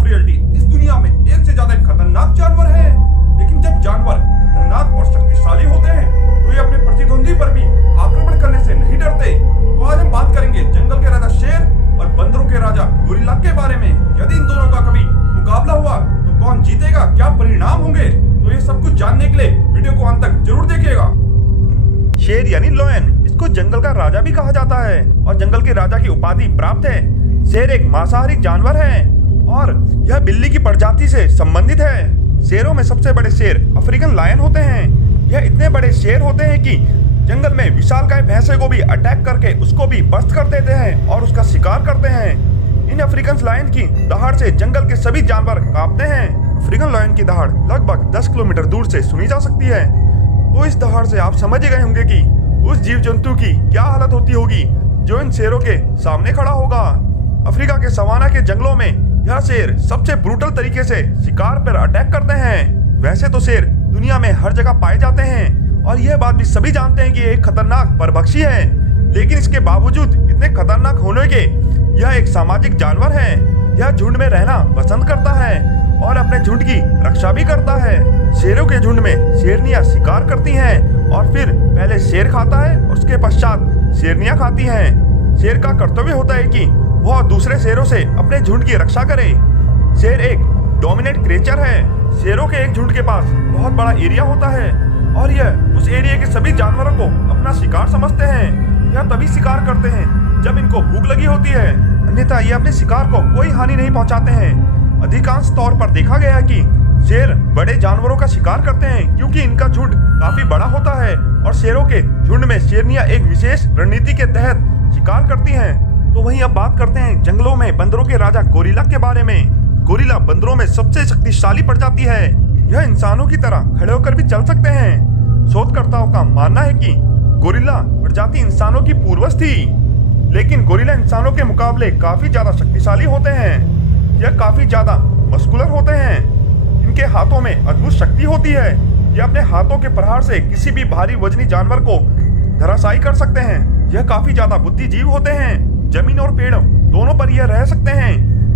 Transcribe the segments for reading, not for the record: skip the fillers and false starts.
Of reality, इस दुनिया में एक से ज्यादा खतरनाक जानवर है। लेकिन जब जानवर खतरनाक और शक्तिशाली होते हैं तो ये अपने प्रतिद्वंदी पर भी आक्रमण करने से नहीं डरते। तो आज हम बात करेंगे जंगल के राजा शेर और बंदरों के राजा गोरिल्ला के बारे में। यदि इन दोनों का कभी मुकाबला हुआ तो कौन जीतेगा, क्या परिणाम होंगे, तो ये सब कुछ जानने के लिए वीडियो को अंत तक जरूर देखिएगा। शेर यानी लायन, इसको जंगल का राजा भी कहा जाता है और जंगल के राजा की उपाधि प्राप्त है। शेर एक मांसाहारी जानवर है और यह बिल्ली की प्रजाति से संबंधित है। शेरों में सबसे बड़े शेर अफ्रीकन लायन होते हैं। यह इतने बड़े शेर होते हैं कि जंगल में विशालकाय भैंसे को भी अटैक करके उसको भी पस्त कर देते हैं और उसका शिकार करते हैं। इन अफ्रीकन लायन की दहाड़ से जंगल के सभी जानवर कांपते हैं। अफ्रीकन लायन की दहाड़ लगभग 10 किलोमीटर दूर से सुनी जा सकती है। तो इस दहाड़ से आप समझ गए होंगे कि उस जीव जंतु की क्या हालत होती होगी जो इन शेरों के सामने खड़ा होगा। अफ्रीका के सवाना के जंगलों में यह शेर सबसे ब्रूटल तरीके से शिकार पर अटैक करते हैं। वैसे तो शेर दुनिया में हर जगह पाए जाते हैं और यह बात भी सभी जानते हैं कि एक खतरनाक परभक्षी है, लेकिन इसके बावजूद इतने खतरनाक होने के यह एक सामाजिक जानवर है। यह झुंड में रहना पसंद करता है और अपने झुंड की रक्षा भी करता है। शेरों के झुंड में शेरनियां शिकार करती हैं और फिर पहले शेर खाता है और उसके पश्चात शेरनियां खाती हैं। शेर का कर्तव्य होता है कि वह दूसरे शेरों से अपने झुंड की रक्षा करे। शेर एक डोमिनेट क्रिएचर है। शेरों के एक झुंड के पास बहुत बड़ा एरिया होता है और यह उस एरिया के सभी जानवरों को अपना शिकार समझते हैं। यह तभी शिकार करते हैं जब इनको भूख लगी होती है, अन्यथा ये अपने शिकार को कोई हानि नहीं पहुंचाते हैं। अधिकांश तौर पर देखा गया है कि शेर बड़े जानवरों का शिकार करते हैं क्योंकि इनका झुंड काफी बड़ा होता है और शेरों के झुंड में शेरनियां एक विशेष रणनीति के तहत शिकार करती हैं। तो वहीं अब बात करते हैं जंगलों में बंदरों के राजा गोरिल्ला के बारे में। गोरिल्ला बंदरों में सबसे शक्तिशाली प्रजाति है। यह इंसानों की तरह खड़े होकर भी चल सकते हैं। शोधकर्ताओं का मानना है कि गोरिल्ला प्रजाति इंसानों की पूर्वज थी, लेकिन गोरिल्ला इंसानों के मुकाबले काफी ज्यादा शक्तिशाली होते हैं। यह काफी ज्यादा मस्कुलर होते हैं। इनके हाथों में अद्भुत शक्ति होती है। यह अपने हाथों के प्रहार से किसी भी भारी वजनी जानवर को धराशायी कर सकते हैं। यह काफी ज्यादा बुद्धिजीवी होते हैं। जमीन और पेड़ दोनों पर यह रह सकते हैं।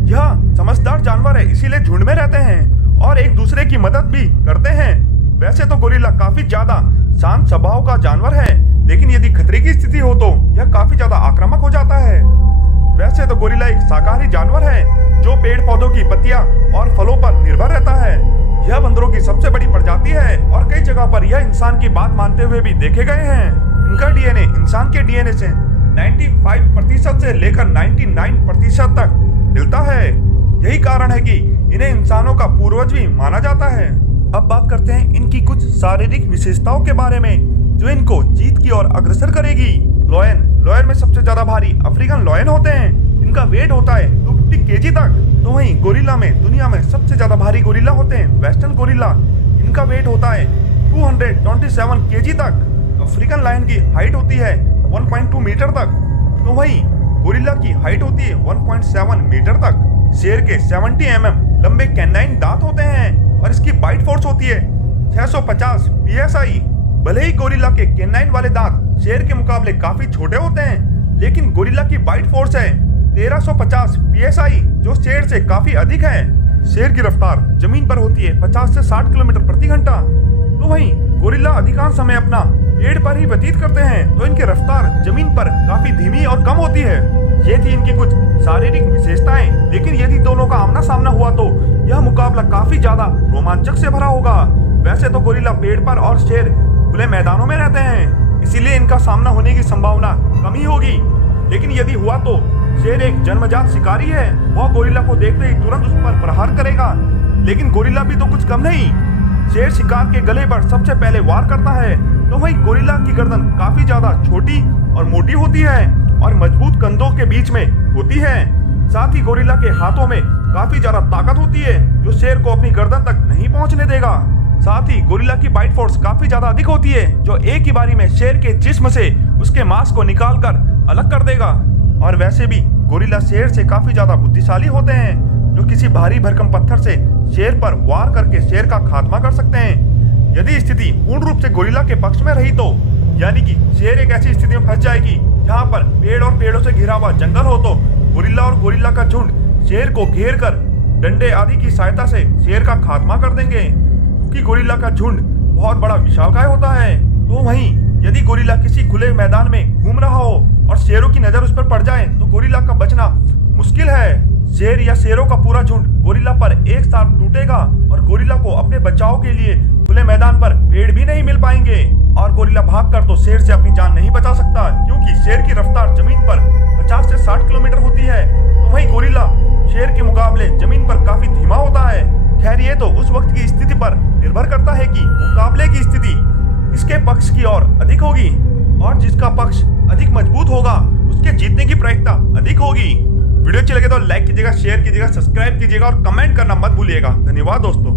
यह समझदार जानवर है, इसीलिए झुंड में रहते हैं और एक दूसरे की मदद भी करते हैं। वैसे तो गोरिल्ला काफी ज्यादा शांत स्वभाव का जानवर है, लेकिन यदि खतरे की स्थिति हो तो यह काफी ज्यादा आक्रामक हो जाता है। वैसे तो गोरिल्ला एक शाकाहारी जानवर है जो पेड़ पौधों की पत्तियां और फलों पर निर्भर रहता है। यह बंदरों की सबसे बड़ी प्रजाति है और कई जगह पर यह इंसान की बात मानते हुए भी देखे गए हैं। इनका डीएनए इंसान के डीएनए से 95% से लेकर 99% तक मिलता है। यही कारण है कि इन्हें इंसानों का पूर्वज भी माना जाता है। अब बात करते हैं इनकी कुछ शारीरिक विशेषताओं के बारे में जो इनको जीत की ओर अग्रसर करेगी। लॉयन में सबसे ज्यादा भारी अफ्रीकन लॉयन होते हैं। इनका वेट होता है 250 केजी तक। तो वहीं गोरिल्ला में दुनिया में सबसे ज्यादा भारी गोरिल्ला होते हैं वेस्टर्न गोरिल्ला। इनका वेट होता है 227 केजी तक। अफ्रीकन लायन की हाइट होती है 1.2 मीटर तक। तो वहीं गोरिल्ला की हाइट होती है 1.7 मीटर तक। शेर के 70 लंबे कैनाइन दांत होते हैं और इसकी बाइट फोर्स होती है 650 psi। भले ही गोरिल्ला के कैनाइन वाले दांत शेर के मुकाबले काफी छोटे होते हैं, लेकिन गोरिल्ला की बाइट फोर्स है 1350 psi जो शेर से काफी अधिक है। शेर की रफ्तार जमीन पर होती है 50 से 60 किलोमीटर प्रति घंटा। तो वहीं गोरिल्ला अधिकांश समय अपना पेड़ पर ही व्यतीत करते हैं, तो इनकी रफ्तार जमीन पर काफी धीमी और कम होती है। ये थी इनकी कुछ शारीरिक विशेषताएं, लेकिन यदि दोनों का आमना सामना हुआ तो यह मुकाबला काफी ज्यादा रोमांचक से भरा होगा। वैसे तो गोरिल्ला पेड़ पर और शेर खुले मैदानों में रहते हैं, इसीलिए इनका सामना होने की संभावना कम ही होगी। लेकिन यदि हुआ तो शेर एक जन्मजात शिकारी है। वह गोरिल्ला को देखते ही तुरंत उस पर प्रहार करेगा, लेकिन गोरिल्ला भी तो कुछ कम नहीं। शेर शिकार के गले पर सबसे पहले वार करता है। तो वहीं गोरिल्ला की गर्दन काफी ज्यादा छोटी और मोटी होती है और मजबूत कंधों के बीच में होती है। साथ ही गोरिल्ला के हाथों में काफी ज्यादा ताकत होती है जो शेर को अपनी गर्दन तक नहीं पहुंचने देगा। साथ ही गोरिल्ला की बाइट फोर्स काफी ज्यादा अधिक होती है जो एक ही बारी में शेर के जिस्म से उसके मांस को निकाल कर अलग कर देगा। और वैसे भी गोरिल्ला शेर से काफी ज्यादा बुद्धिशाली होते हैं जो किसी भारी भरकम पत्थर से शेर पर वार करके शेर का खात्मा कर सकते हैं। यदि स्थिति पूर्ण रूप से गोरिल्ला के पक्ष में रही तो यानी कि शेर एक ऐसी स्थिति में फंस जाएगी जहां पर पेड़ और पेड़ों से घिरा हुआ जंगल हो, तो गोरिल्ला और गोरिल्ला का झुंड शेर को घेर कर डंडे आदि की सहायता से शेर का खात्मा कर देंगे, क्योंकि गोरिल्ला का झुंड बहुत बड़ा विशालकाय होता है। तो वहीं यदि गोरिल्ला किसी खुले मैदान में घूम रहा हो और शेरों की नजर उस पर पड़ जाए तो गोरिल्ला का बचना मुश्किल है। शेर या शेरों का पूरा झुंड गोरिल्ला पर एक साथ टूटेगा और गोरिल्ला को अपने बचाव के लिए खुले मैदान पर पेड़ भी नहीं मिल पाएंगे। और गोरिल्ला भागकर तो शेर से अपनी जान नहीं बचा सकता, क्योंकि शेर की रफ्तार जमीन पर 50 से 60 किलोमीटर होती है। तो वहीं गोरिल्ला शेर के मुकाबले जमीन पर काफी धीमा होता है। खैर ये तो उस वक्त की स्थिति पर निर्भर करता है कि मुकाबले की स्थिति किसके पक्ष की ओर अधिक होगी, और जिसका पक्ष अधिक मजबूत होगा उसके जीतने की प्रायिकता अधिक होगी। वीडियो अच्छी लगे तो लाइक कीजिएगा, शेयर कीजिएगा, सब्सक्राइब कीजिएगा और कमेंट करना मत भूलिएगा। धन्यवाद दोस्तों।